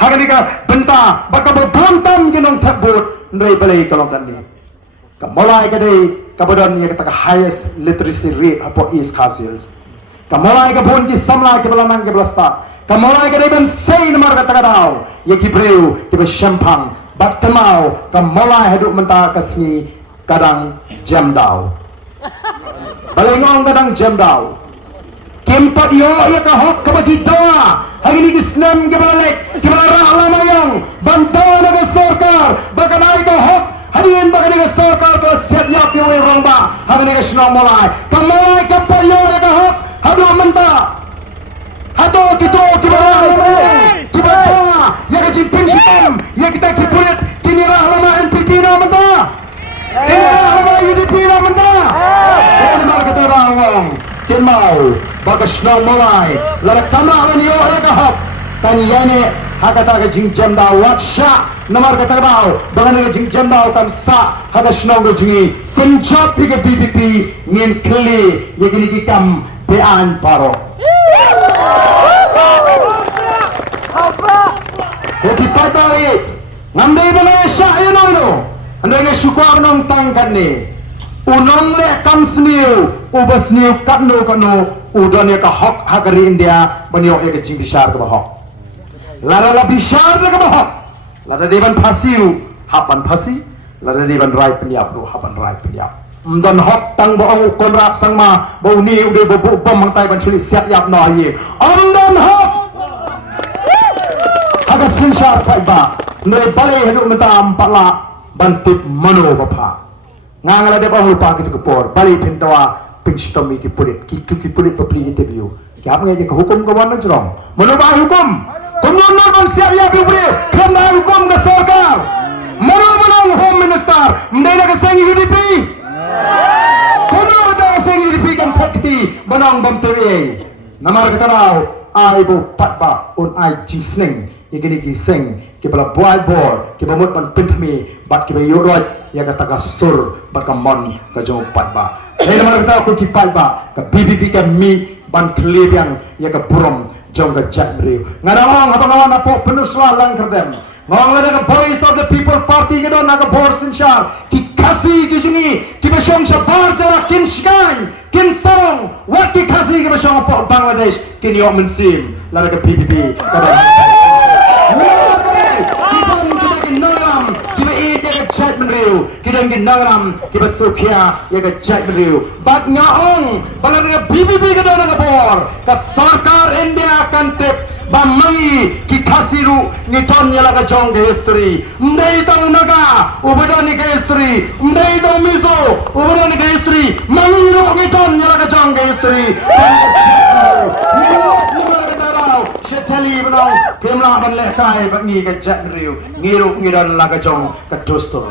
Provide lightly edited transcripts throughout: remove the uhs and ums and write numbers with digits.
hagani ka benta baka berbuntam ginong tabut ndai balai kalong kan ni kamolai ka dei kabadan ya kata highest literacy rate apo East Coast Hills kamolai ka bon ki samla ke balanang ke blasta kamolai ka dei ben sei namar kata kadau ya ki breu ki beshampang bat kamau kamolai haduk menta kasni kadang jam dau balai ngong kadang jam dau Kempat yo ya kahok kabagi doa hari ini Islam ke balik ke arah lamayang bantuan ke sarkar bahkan ai kahok hadirin bahkan ke sarkar ke siap yo rongba hari ini senang mulai kamai kempat yo ya kahok hadu menta hadu kita ke arah lamayang kita doa ya ke jimpin sistem ya kita kipulit kini arah lamayang NPP na menta kini arah lamayang UDP na menta dan mar kata rawang kemau bagas nang mulai lara kama ni yo ya kahap tan yani hakata ga jingjam da waksha namar kata bau bangan ga jingjam da kam sa hagas nang ga jingi kunchap pi ga BBP ngin kli ye gini ki kam bean paro kopi patawit ngamdai bala sha yo no andai ga syukur nang tangkan ni unong le kam sniu ubas niu katno udon ya ka hok hagari India banyo ya ke jing bishar ka hok lara la bishar ka hok lara deban phasiu hapan phasi lara deban rai penyap ru hapan rai penyap dan hok tang boong konrak sangma bau ni ude bobu bom mangtai ban chuli siap yap no ye dan hok haga sinshar ba ne balai hadu menta ampala bantip mano bapa ngangala de ba lupa kitu kepor balai pintawa pensistomi ki pulit papri interview kya mengaji ke hukum ke mana jerong menubah hukum kumno kon siap ya bibri kena hukum ke sarkar menubah home minister mendena ke seng UDP kumno ada seng UDP kan fakti banang bam TV namar kata rau ai bo patba on ai jingsneng igini ki seng ki bala boy bor ki bamut pan pinthmi bat ki bayorot ya kata ka sur bat ka mon ka jong patba Hei namar kita aku kipai ba ke BBP ke mi ban klip yang ya ke burom jong ke chat beriu ngarang apa ngawan apa penuswa lang kerdem ngong ada ke voice of the people party ke don na ke bor sinshar ki kasi ki sini ki besong sabar jala kin shkan kin sarong wat ki kasi ki besong apa Bangladesh kin yo mensim la ke BBP kada chat menriu kita ngin nagram kita sukia ya ke chat menriu bat ngaong balan dengan BBP ke dona bor ke sarkar India kan tip bamangi ki khasiru niton yala ka jong ke history ndai tang naga ubadani ke history ndai tang miso ubadani ke history mangiru niton yala ka jong ke history kan ke chat menriu numar ke tarau shetali benong kemla ban lekai bangi ke chat menriu ngiru ngidan la ka jong ke dostor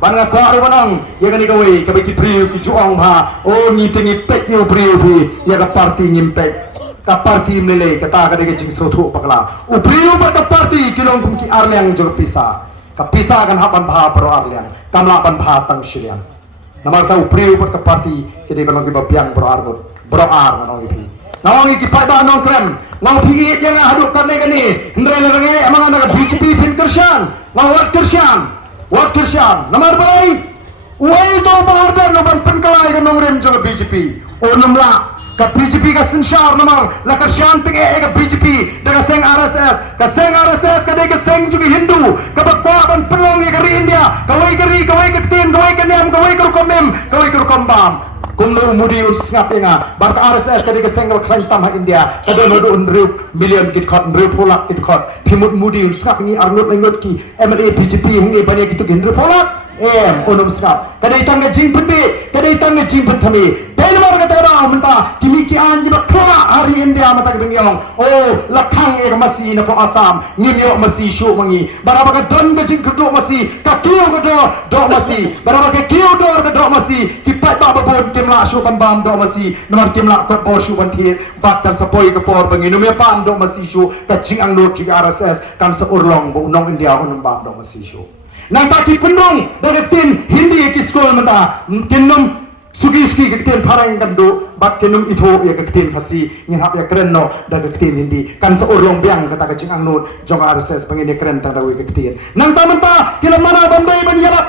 banga kwaru banang ya gani kawai ka biki priu ki juang ha oh ni tingi pek yo priu fi ya ka party ngimpek ka party mele kata ka de jing sothu pakla u priu bar ka party kilong kum ki arleng jor pisa ka pisa kan hapan bha pro arleng kamla pan bha tang shilian namar ka u priu bar ka party ke de balong ki babyang pro argot bro ar manong ipi nawang ki pai ba nong krem ngau pi yang haduk kan ne gani ndre le nge amang na BJP pin kershan ngau wat kershan namar bai wai to bahar dan loban penkalai ke nongrem jong BJP o namla ka BJP ka sinshar namar la kershan tenge ka BJP daga seng RSS ka de ka seng juga Hindu ka bakwa ban pelong ke India ka wai ke tin ka wai ke nem ka wai ke komem ka wai ke kombam kumno umudi un snapinga bar ka RSS ka de ka seng klan tam ha India ka do no unru million kit khot unru polak kit khot phimut mudi un snapingi arnut lengot ki MLA BJP hungi banya kitu unru polak onum snap ka de tang jing putbi ka de tang jing puthami Denmark kata kata menta demikian juga kelak hari India mata kebengiong oh lakang ek masih na po Assam ngimyo masih syuk mangi baraba ka don ka jing kedok masih ka kiyo ka dok masih baraba ka kiyo dor ka dok masih kipat ba babon kimla syuk ban bam dok masih namar kimla kot bo syuk ban thir bakal sapoi ka por bangi numya pam dok masih syuk ka jing ang dok jing RSS kam sa urlong bo unong India unong bam dok masih syuk nang taki penung dari tin Hindi ki school menta kinum Sugi ketin parang kandu bat kenum itu ya ketin pasi ngihap ya keren no da ketin hindi kan seorang biang kata kecing angnut jong RSS pengini keren tang rawi ketin nang tamenta kila mana bandai ban yalat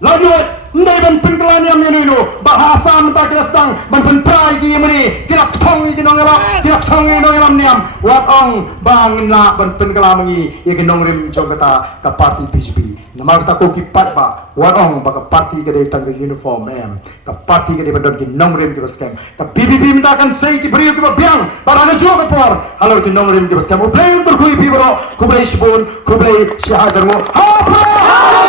lalu ndai ban penkelan yang ini bahasa menta kila sedang ban penprai gi meni kila thong gi nong elap kila thong gi nong elam niam wat ong bang na ban penkelam ngi ya nong rim jong kata ka parti BJP nama kita ko ki pat ba wat ong ba ka parti ke dei tang uniform em ka parti ke dei ban ki nong rim ki baskem ka BBB menta kan sei ki brio ki biang barana jo ka por halor ki nong rim ki baskem o play tur kui bibro kublai shibun kublai shahajango ha